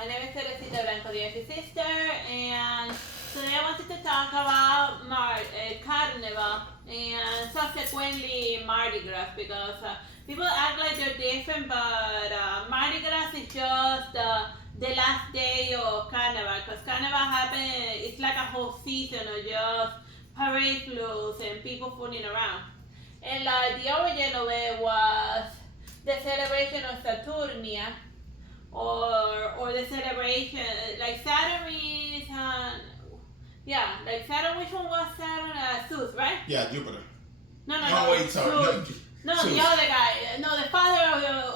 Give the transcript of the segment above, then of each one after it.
My name is the Artsy Sister, and today I wanted to talk about Carnival and subsequently Mardi Gras because people act like they're different, but Mardi Gras is just the last day of Carnival because Carnival happens, it's like a whole season of just parade floats and people fooling around. And like the origin of it was the celebration of Saturnia, or the celebration like Saturn is yeah, like Saturn. Which one was Saturn? Zeus, right? Yeah, Jupiter. No, wait, sorry. Zeus. No, Zeus. the other guy. No, the father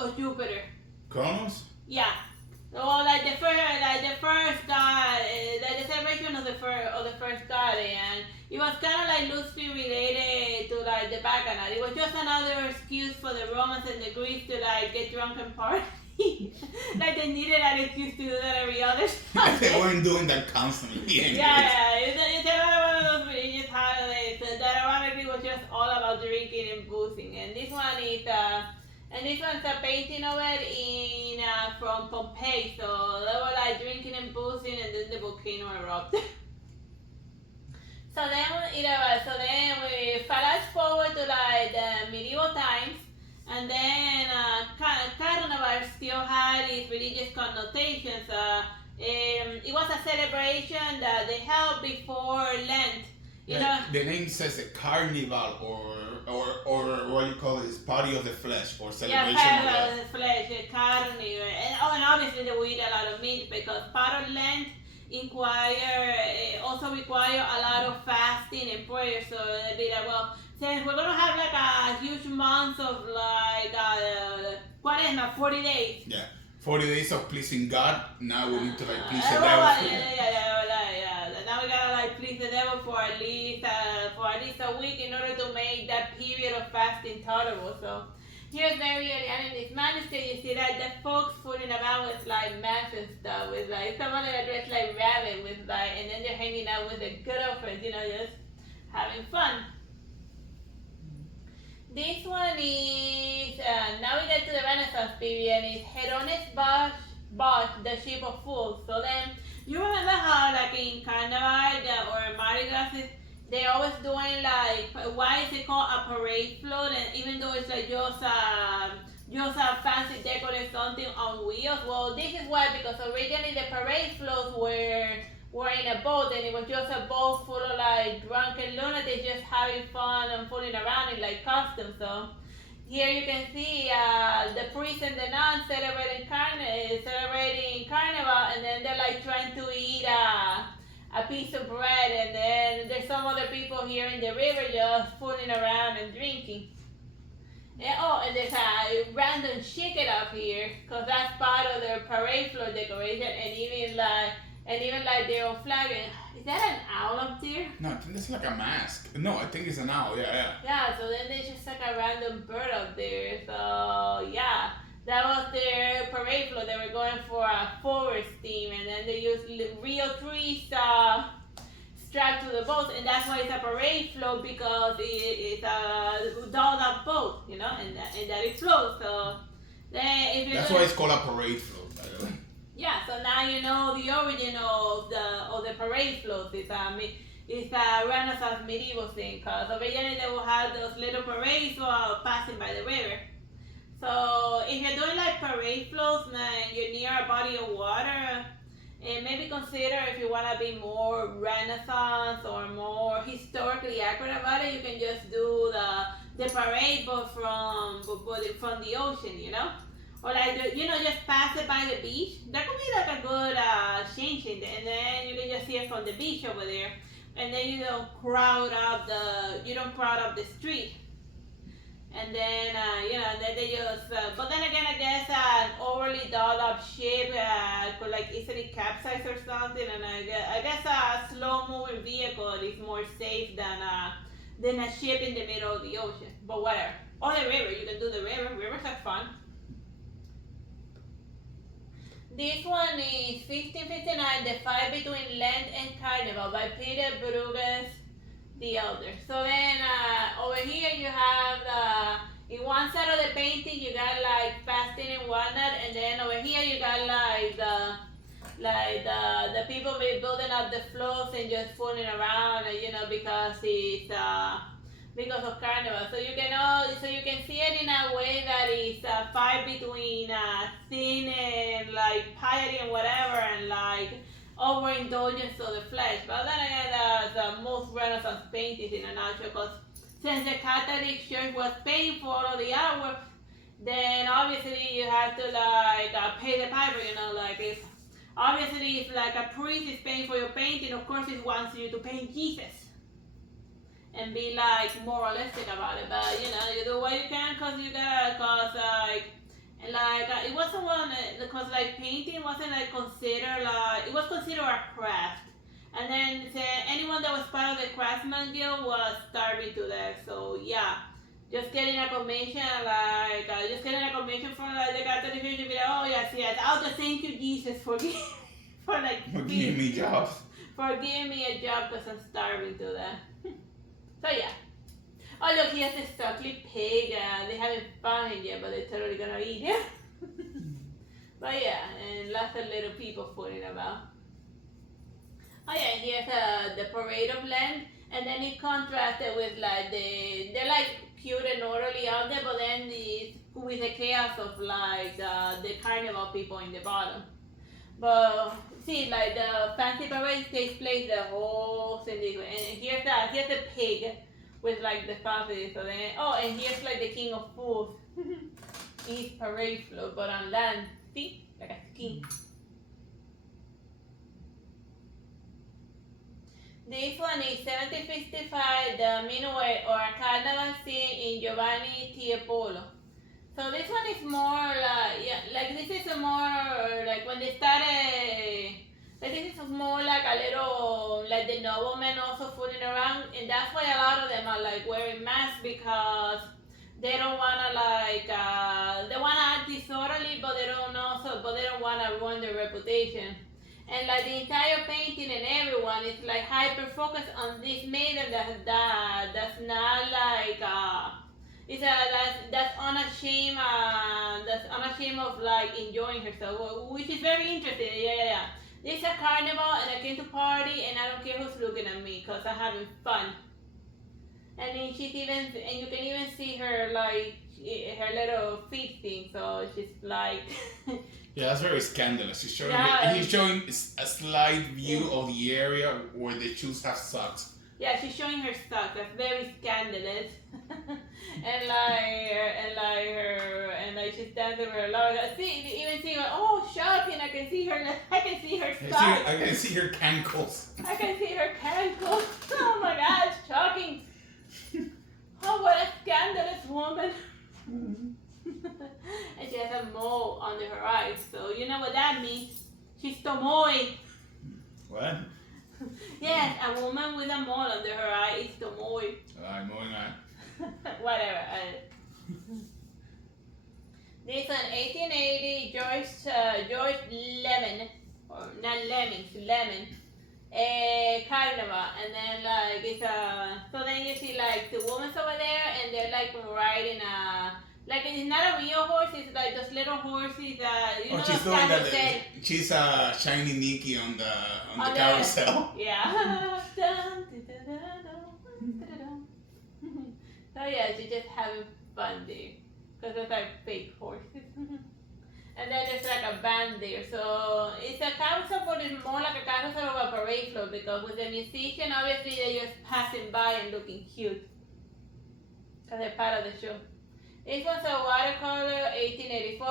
of Jupiter. Kronos? Yeah. Well, like the first god, like the celebration of the first god, and it was kind of like loosely related to like the Bacchanal. It was just another excuse for the Romans and the Greeks to like get drunk and party. Like they needed an excuse to do that every other Sunday. They weren't doing that constantly. Yeah, it's another one of those religious holidays that ironically was just all about drinking and boozing. And this one is a painting of it in from Pompeii. So they were like drinking and boozing, and then the volcano erupted. So then we flash forward to like the medieval times, and then Carnival still had its religious connotations. It was a celebration that they held before Lent. You know, the name says a carnival or what you call it is party of the flesh or celebration of the flesh, carnival, and obviously they will eat a lot of meat because part of Lent also require a lot of fasting and prayer. So they'll be like, well, since we're gonna have like a huge month of like Quaresma, 40 days. Yeah, 40 days of pleasing God. Now we need to like please the devil. Now we gotta like please the devil for at least a week in order to make that period of fasting tolerable. So here's very early on in this manuscript, you see that the folks fooling around with like masks and stuff, with like someone that dressed like rabbit with like, and then they're hanging out with their girlfriends, you know, just having fun. This one is, now we get to the Renaissance period, and it's Herones Bosch, the Ship of Fools. So then, you remember how like in Carnival or Mardi Gras, they're always doing like, why is it called a parade float? And even though it's like just a fancy decorated something on wheels, well, this is why, because originally the parade floats were in a boat, and it was just a boat full of like drunken lunatics just having fun and fooling around in like costumes. So here you can see the priests and the nuns celebrating Carnival, and then they're like trying to eat a piece of bread, and then there's some other people here in the river just fooling around and drinking. And there's a random chicken up here, because that's part of their parade float decoration, and even like their own flag. Is that an owl up there? No, I think that's like a mask. No, I think it's an owl. Yeah. Yeah, so then there's just like a random bird up there. So yeah, that was their parade float. They were going for a forest theme, and then they used real trees strapped to the boats, and that's why it's a parade float, because it's a dolled up boat, you know, and that it floats. So then that's why it's called a parade float, by the way. Yeah, so now you know the origin of the parade floats. It's a Renaissance medieval thing, because originally they will have those little parades while passing by the river. So if you're doing like parade floats, man, you're near a body of water, and maybe consider if you want to be more Renaissance or more historically accurate about it, you can just do the parade but from the ocean, you know? Or like, just pass it by the beach. That could be like a good change in there. And then you can just see it from the beach over there. And then you don't crowd up the street. And then, and then they just, but then again, I guess an overly dolled up ship could like easily capsize or something. And I guess a slow moving vehicle is more safe than a ship in the middle of the ocean. But whatever. Or the river, you can do the river. Rivers are fun. This one is 1559, The Fight Between Lent and Carnival by Peter Bruegges the Elder. So then over here you have in one side of the painting you got like fasting and whatnot, and then over here you got like Like the people be building up the floats and just fooling around, because of Carnival. So you can see it in a way that is a fight between sin and like piety and whatever, and like overindulgence of the flesh. But then again, the most Renaissance paintings in a nutshell, because since the Catholic Church was paying for all of the artwork, then obviously you have to pay the piper. Like if like a priest is paying for your painting, of course it wants you to paint Jesus and be like moralistic about it. But you do what you can, cause it wasn't one, because like painting wasn't like considered, like it was considered a craft. And then anyone that was part of the craftsman guild was starving to death. So yeah, just getting a commission, from like the Catholic Church to be like, oh yes, I'll just thank you Jesus for giving me jobs. For giving me a job because I'm starving to death. So yeah. Oh look, here's this ugly pig. They haven't found him yet, but they're totally gonna eat him. But yeah, and lots of little people fooling about. Oh yeah, here's the parade of Lent, and then it contrasted with like they're like cute and orderly out there, but then with the chaos of like the carnival people in the bottom. But see, like the fancy parade takes place the whole thing this way, and here's the pig with like the fancy. So then, and here's like the king of fools. He's parade float, but on land, see, like a king. This one is 1755, the Minuet or a Carnival scene in Giovanni Tiepolo. So this one is more this is a more like when they started, like this is more like a little like the noblemen also fooling around, and that's why a lot of them are like wearing masks, because they don't wanna they wanna act disorderly, but they don't wanna ruin their reputation. And like the entire painting and everyone is like hyper focused on this maiden that's not like that's unashamed of like enjoying herself, which is very interesting. Yeah. This is a carnival and I came to party and I don't care who's looking at me because I'm having fun. And then you can even see her like her little feet thing. So she's like. Yeah, that's very scandalous. He's showing a slight view of the area where the shoes have socks. Yeah, she's showing her socks. That's very scandalous. and she's dancing with her lover. See, oh, shocking! I can see her socks. I can see her cankles. I can see her cankles. Oh my God, it's shocking. Oh, what a scandalous woman. And she has a mole under her eyes, so you know what that means. She's tomoe. What? Yes, a woman with a mole under her eye is tomoe. Moving on. Whatever. This one, 1880, George Lemon, or not Lemmings, Lemon, Carnival, and then like so then you see like the women over there, and they're like riding like it's not a real horse, it's like those little horses that she's doing that. She's shiny Nikki on the carousel. Yeah. So yeah, she's just having fun there, because it's like fake horses. And then there's like a band there, so it's a carousel, but it's more like a carousel of a parade float, because with the musician, obviously they're just passing by and looking cute, because they're part of the show. This was a watercolor, 1884,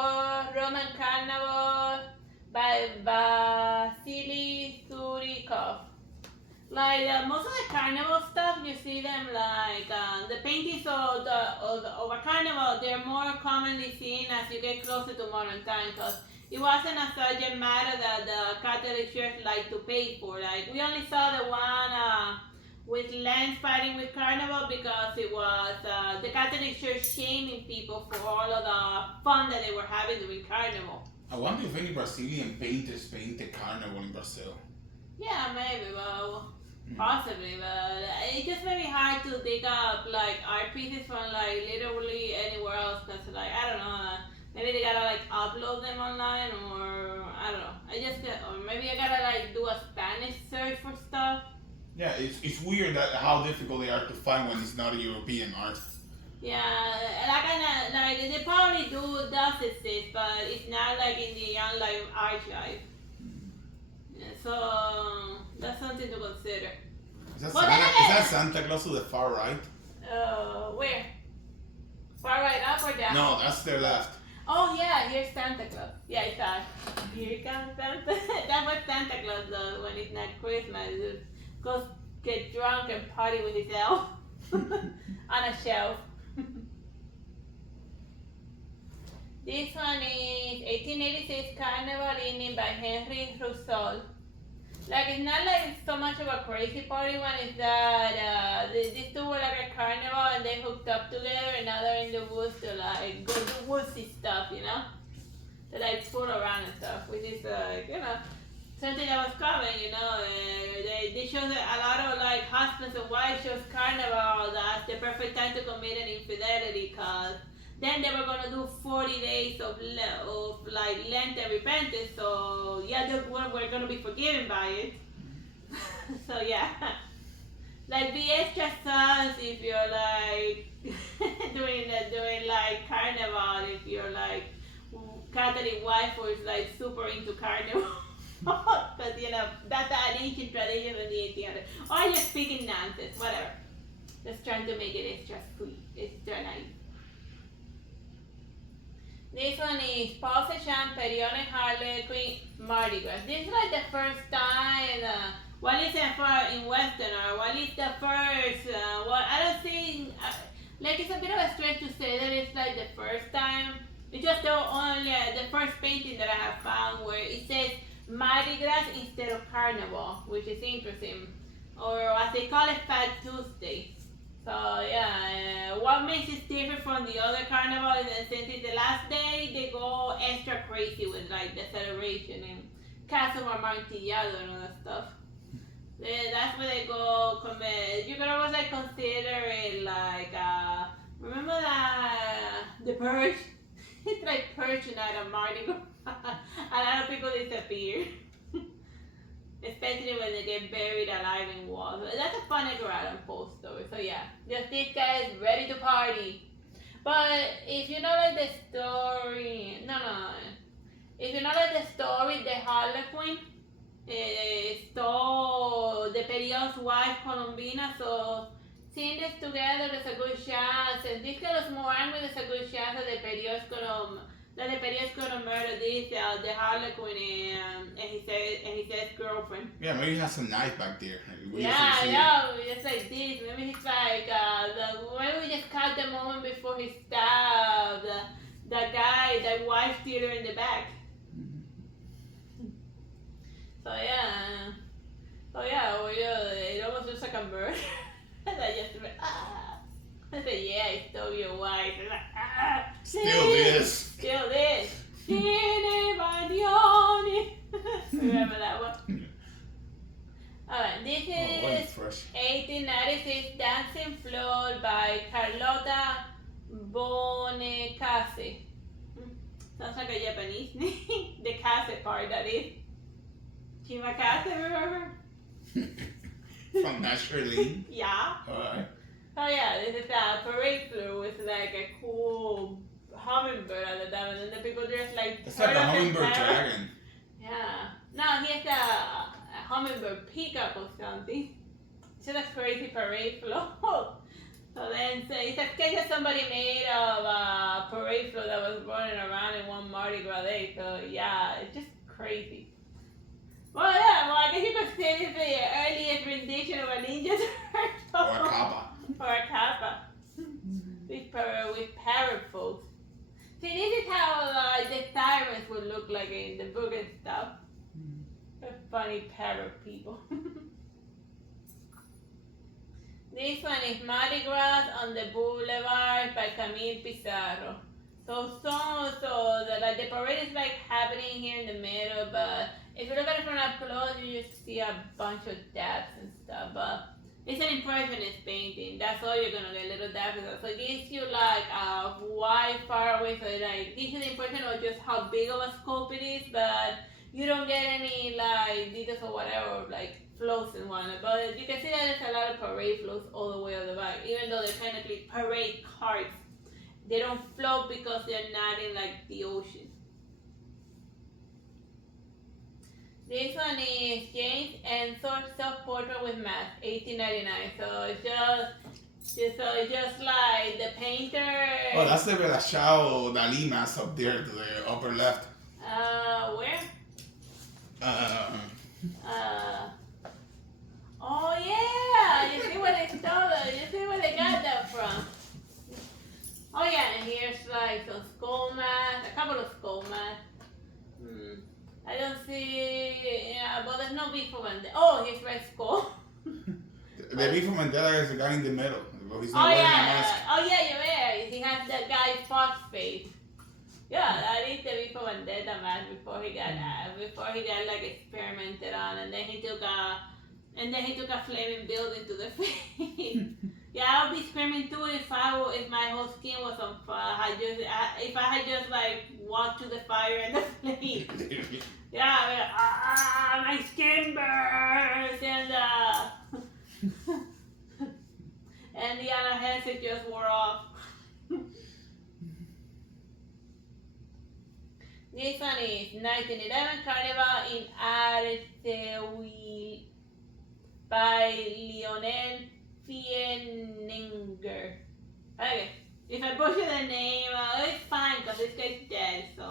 Roman Carnival by Vasily Surikov. Like most of the carnival stuff, you see them like the paintings of a carnival. They're more commonly seen as you get closer to modern times, because it wasn't a subject matter that the Catholic Church liked to pay for. Like we only saw the one with Lent fighting with Carnival, because it was the Catholic Church shaming people for all of the fun that they were having during Carnival. I wonder if any Brazilian painters painted Carnival in Brazil. Yeah, maybe, well, possibly, but it's just very hard to dig up like art pieces from like literally anywhere else, because like I don't know, maybe they gotta like upload them online, or I don't know. I just get, or maybe I gotta like do a Spanish search for stuff. Yeah, it's weird that how difficult they are to find when it's not a European art. Yeah, like they probably does exist, but it's not like in the online archive. Yeah, so that's something to consider. Is that Santa Claus to the far right? Where? Far right up or down? No, that's their left. Oh yeah, here's Santa Claus. Yeah, it's here comes Santa. That's what Santa Claus does when it's not Christmas. He goes get drunk and party with his elf on a shelf. This one is 1886 Carnival Evening by Henry Rousseau. Like, it's not like so much of a crazy party one, it's that these two were like a carnival and they hooked up together and now they're in the woods to like go do woodsy stuff, you know? To like fool around and stuff, which is like, you know, something that was common, you know? They show a lot of like husbands and wives shows Carnival as the perfect time to commit an infidelity because then they were gonna do 40 days of like Lent and repentance, so yeah, we're gonna be forgiven by it. So yeah, like be extra sus if you're like doing like Carnival, if you're like Catholic wife who is like super into Carnival, because you know that's an ancient tradition in the 1800s, or you're speaking nonsense, whatever. Just trying to make it extra sweet, extra nice. This one is Paul Sechant, Perione Harlequin, Mardi Gras. This is like the first time, what is it for in Western, or what is the first, I don't think, like it's a bit of a stretch to say that it's like the first time. It's just the first painting that I have found where it says Mardi Gras instead of Carnival, which is interesting. Or as they call it, Fat Tuesday. So yeah, what makes it different from the other carnivals is since it's the last day, they go extra crazy with like the celebration and Casa Amontillado and all that stuff. That's where they go commit. You can always like consider it like, remember the purge? It's like purge night on Mardi Gras. A lot of people disappear. Especially when they get buried alive in walls. That's a fun Edgar Allan Poe story. So yeah, just this guy is ready to party. But if you know like the story, if you know like the story, the Harlequin stole the Period's wife Colombina. So seeing this together, there's a good chance. And this guy was more angry. There's a good chance that the Period's gonna murder this the Harlequin and his girlfriend. Yeah, maybe he has a knife back there. It's like this. Maybe he's like maybe we just caught the moment before he stabbed that guy, that wife theater in the back. So yeah, it almost looks like a murder. That just I said, yeah, I stole your wife. Like, Still this. Remember that one? Alright, this is 1896 Dancing Floor by Carlotta Bonecase. Sounds like a Japanese name. The Case part, that is. Chimakase, remember? From Naturally. Yeah. Alright. Oh yeah, this is a parade floor with like a cool hummingbird at the top, and then the people dress like. It's like a hummingbird dragon. Yeah. No, he has a hummingbird peacock or something. It's just a crazy parade floor. So then it's a sketch that somebody made of a parade floor that was running around in one Mardi Gras day. So yeah, it's just crazy. Well, yeah, I guess you could say it's the earliest rendition of a Ninja Turtle. Or a kappa. Or a kappa. With parrot folks. See, this is how the sirens would look like in the book and stuff. They're funny parrot people. This one is Mardi Gras on the Boulevard by Camille Pizarro. So the parade is like happening here in the middle, but if you look at it from up close, you just see a bunch of dabs and stuff. But it's an impressionist painting. That's all you're gonna get, little dabs. So it gives you like a wide, far away. So like gives you the impression of just how big of a scope it is, but you don't get any like details or whatever, like floats and whatnot. But you can see that there's a lot of parade floats all the way on the back, even though they're technically parade carts. They don't float because they're not in like the ocean. This one is James Ensor self-portrait with mask, 1899. So it's just like the painter. Oh, that's the Belachao Dali mask up there to the upper left. Where? Uh, Oh yeah, you see where they stole it. You see where they got that from. Oh yeah, and here's like some skull masks, a couple of skull masks. I don't see, yeah, but there's no beef for Mandela. Oh, here's Red Skull. the beef from Mandela is the guy in the middle. He's not Oh wearing a yeah, mask. you're right. He has that guy Fox face. Yeah, that is the beef for Vendetta mask before he got like experimented on, and then he took a flaming building to the face. Yeah, I would be screaming too if my whole skin was on fire. If I had just like walked to the fire and the flame. Yeah, I'd be like, my skin burns, and the analgesic just wore off. This one is 1911 Carnival in Artsy by Lionel Fieninger. Okay, if I butcher the name, it's fine because this guy's dead, so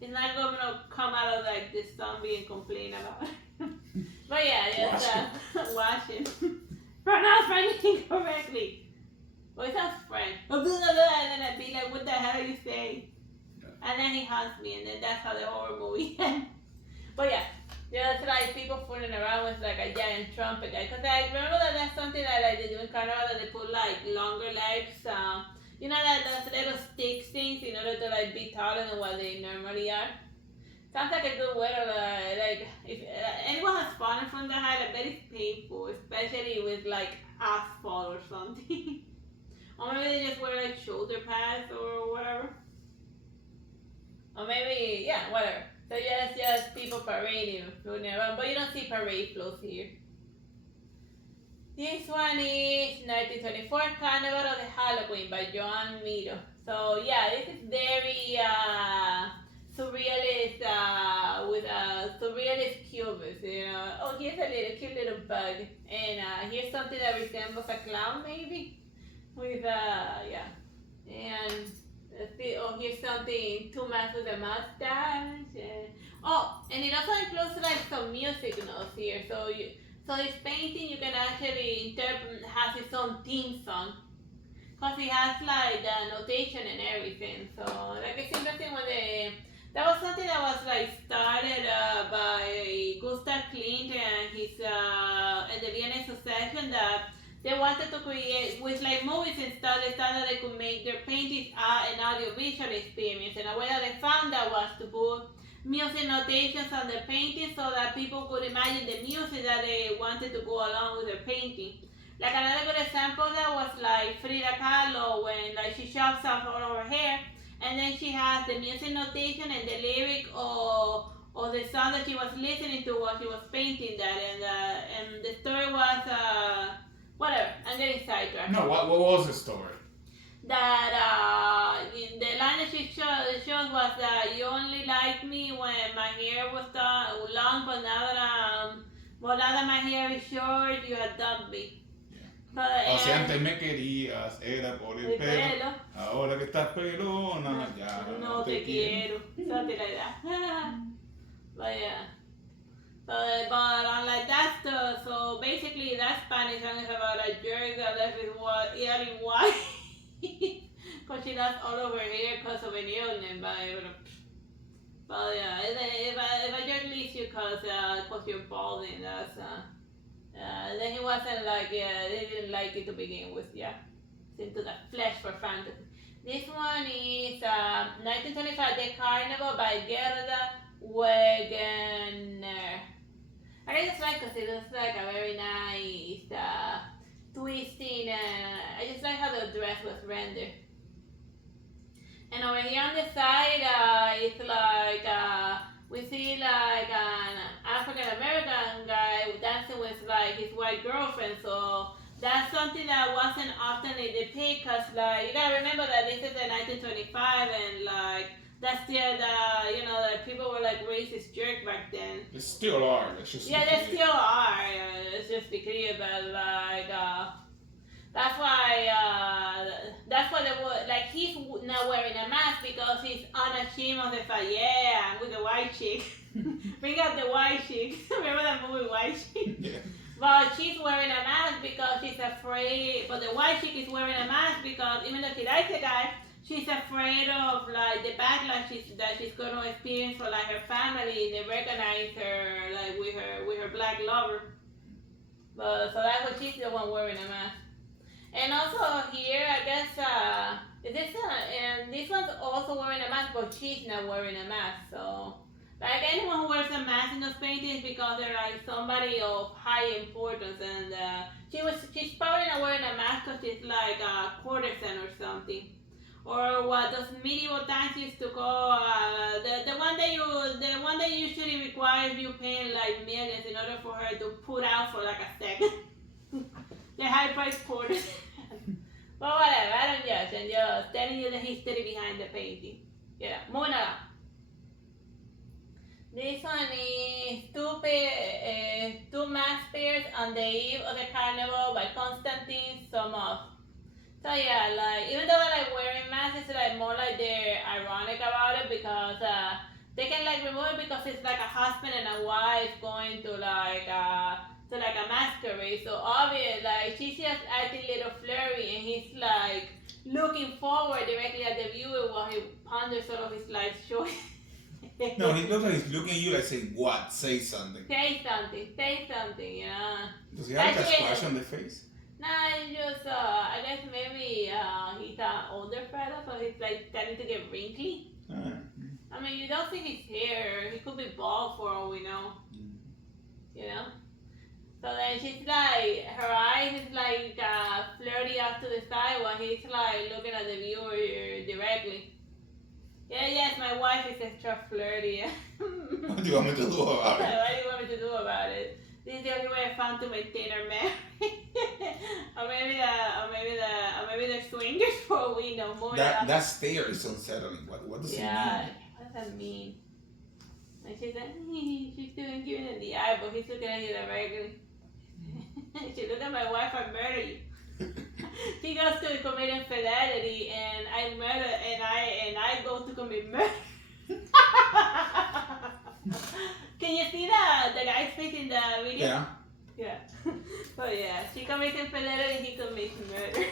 it's not going to come out of like this zombie and complain about it. But yeah, just watch him. Pronounce my name correctly. Well, it sounds French. And then I'd be like, what the hell are you saying? And then he hunts me, and then that's how the horror movie ends. But yeah, there's like people fooling around with like a giant trumpet guy. Cause I remember that's something that like they do in Carnival, that they put like longer legs. You know that those little stick things in order to like be taller than what they normally are. Sounds like a good way to like if anyone has fallen from the height, I bet it's painful, especially with like asphalt or something. Or maybe they just wear like shoulder pads or whatever. Or maybe, yeah, whatever. So just people parading, floating around, but you don't see parade floats here. This one is 1924 Carnival of the Halloween by Joan Miro. So yeah, this is very surrealist with surrealist cubes, you know. Oh, here's a cute little bug, and here's something that resembles a clown maybe, with yeah, and. Oh, here's something, two masks with a mustache. Oh, and it also includes like some music notes here. So this painting you can actually interpret, has its own theme song. Cause it has like the notation and everything. So like it's interesting when that was something that was like started by Gustav Klimt and his and the Vienna Association, that they wanted to create, with like movies and stuff, they thought that they could make their paintings an audiovisual experience. And a way that they found that was to put music notations on their paintings so that people could imagine the music that they wanted to go along with their painting. Like another good example of that was like Frida Kahlo, when like she shoves off all of her hair, and then she has the music notation and the lyric or the song that she was listening to while she was painting that, and the story was whatever, I'm getting sidetracked. No, what was the story? That the line that she showed was that you only liked me when my hair was long, but now that my hair is short, you had dumped me. O sea, antes me querías, era por el pelo. Ahora que estás pelona, ya no te quiero. Something like that. But yeah. But unlike that stuff, so basically that Spanish song is about a jerk that left his earring white because she lost all over her hair because of an illness. But yeah, if a jerk leaves you because you're balding, that's then he wasn't like, they didn't like it to begin with, yeah. It's into the flesh for fantasy. This one is 1925 The Carnival by Gerda Wegener. I just like because it looks like a very nice twisting, I just like how the dress was rendered. And over here on the side, it's like we see like my girlfriend. So that's something that wasn't often in the pic, because like you gotta remember that this is in 1925, and like that's still the, you know, that people were like racist jerk back then. They still are. Let's just Yeah, they still are. Let's just be clear, but like that's why they were like, he's not wearing a mask because he's unashamed of the fact, yeah, I'm with the white chick. Bring out the white chick. Remember that movie White Chick? Yeah. But she's wearing a mask because she's afraid. But the white chick is wearing a mask because even though she likes the guy, she's afraid of like the backlash that she's gonna experience for like her family. They recognize her like with her black lover. But so that's why she's the one wearing a mask. And also here, I guess and this one's also wearing a mask, but she's not wearing a mask. So like anyone who wears a mask in those paintings because they're like somebody of high importance, and she's probably not wearing a mask because she's like a courtesan or something, or what those medieval times used to call the one that usually requires you paying like millions in order for her to put out for like a second. The high price courtesan. But whatever, I don't judge. I'm just telling you the history behind the painting. Yeah, moving along. This one is two mask pairs on the eve of the Carnival by Constantine Somov. So yeah, like even though like wearing masks, it's like more like they're ironic about it because they can like remove it because it's like a husband and a wife going to like a masquerade. So obvious, like she's just acting a little flirty, and he's like looking forward directly at the viewer while he ponders all of his life choices. No, he looks like he's looking at you like saying, what? Say something. Say something, yeah. Does he have like a splash on the face? Nah, it's just, I guess maybe he's an older fella, so he's like starting to get wrinkly. I mean, you don't see his hair. He could be bald for all we know. You know? So then she's like, her eyes is like flirty off to the side while he's like looking at the viewer directly. Yeah, yes, my wife is extra flirty. What do you want me to do about it? What do you want me to do about it? This is the only way I found to maintain our marriage. or maybe they're swingers for all we know more. That stare is unsettling. What does it mean? Yeah, what does that mean? And she's like, she's still giving it the eye, but he's looking at you directly. She look at my wife, I murder you. She goes to commit infidelity, and I murder, and I go to commit murder. Can you see the guy's face in the video? Yeah. Yeah. So yeah, she commits infidelity, he commits murder.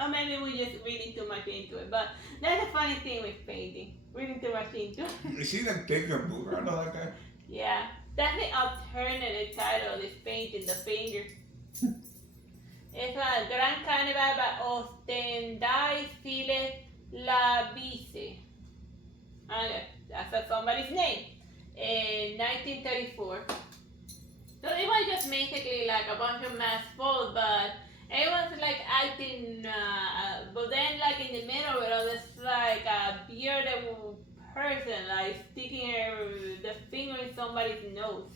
Or maybe we're just reading too much into it, but that's the funny thing with painting. Reading too much into it. Is she like taking a boot around that guy? Yeah. That's the alternative title of this painting, The Finger. It's a Grand Carnival by Ostendai Files La Vice. Okay, that's somebody's name. In 1934. So it was just basically like a bunch of mass photos, but everyone's like acting, but then like in the middle of it all, there's like a bearded person like sticking the finger in somebody's nose.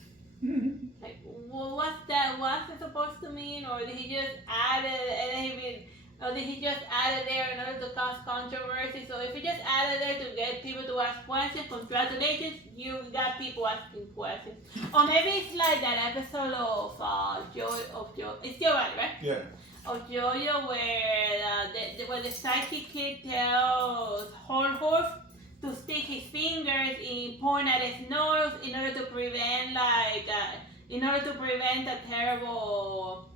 Like, well, what's that? What's it supposed to mean? Or did he just add it there in order to cause controversy? So if he just added there to get people to ask questions, congratulations, you got people asking questions. Or maybe it's like that episode of Jojo. It's still right? Yeah. Of Jojo where the psychic kid tells Horse to stick his fingers in point at his nose in order to prevent a terrible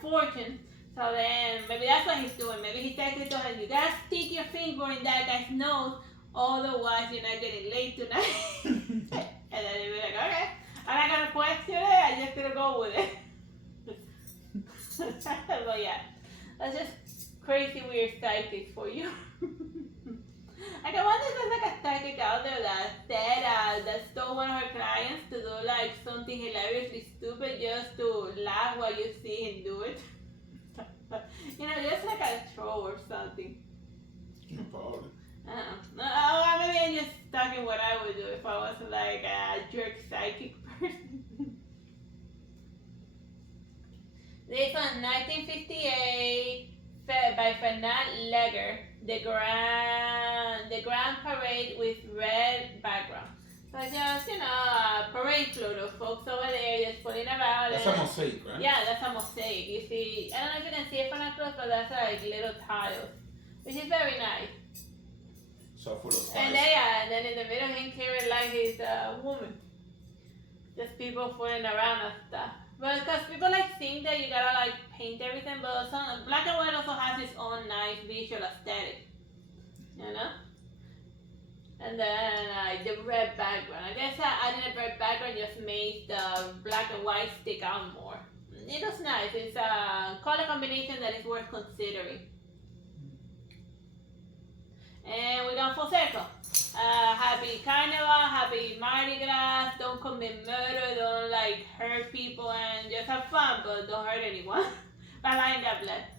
fortune. So then maybe that's what he's doing. Maybe he's actually told him, you gotta stick your finger in that guy's nose, otherwise you're not getting laid tonight. And then he'll be like, okay, I'm not gonna question it, I'm just gonna go with it. But yeah, that's just crazy weird psychics for you. Like, I wonder if there's like a psychic out there that stole one of her clients to do like something hilariously stupid just to laugh while you see him do it. You know, just like a troll or something. Probably. Maybe I'm just talking what I would do if I was like a jerk psychic person. This one, 1958, by Fernand Leger, the Grand Parade with red background. So just, a parade float of folks over there just pulling around. That's a mosaic, right? Yeah, that's a mosaic. You see, I don't know if you can see it from up close, but that's like little tiles, which is very nice. So full of spice. And then in the middle, him carrying like his woman. Just people fooling around and stuff. But because people like think that you gotta like paint everything, but black and white also has its own nice visual aesthetic, you know. And then the red background. I guess adding a red background just makes the black and white stick out more. It looks nice. It's a color combination that is worth considering. And we're going full circle. Happy Carnival, happy Mardi Gras. Don't commit murder, don't like hurt people, and just have fun, but don't hurt anyone. Bye bye and God bless.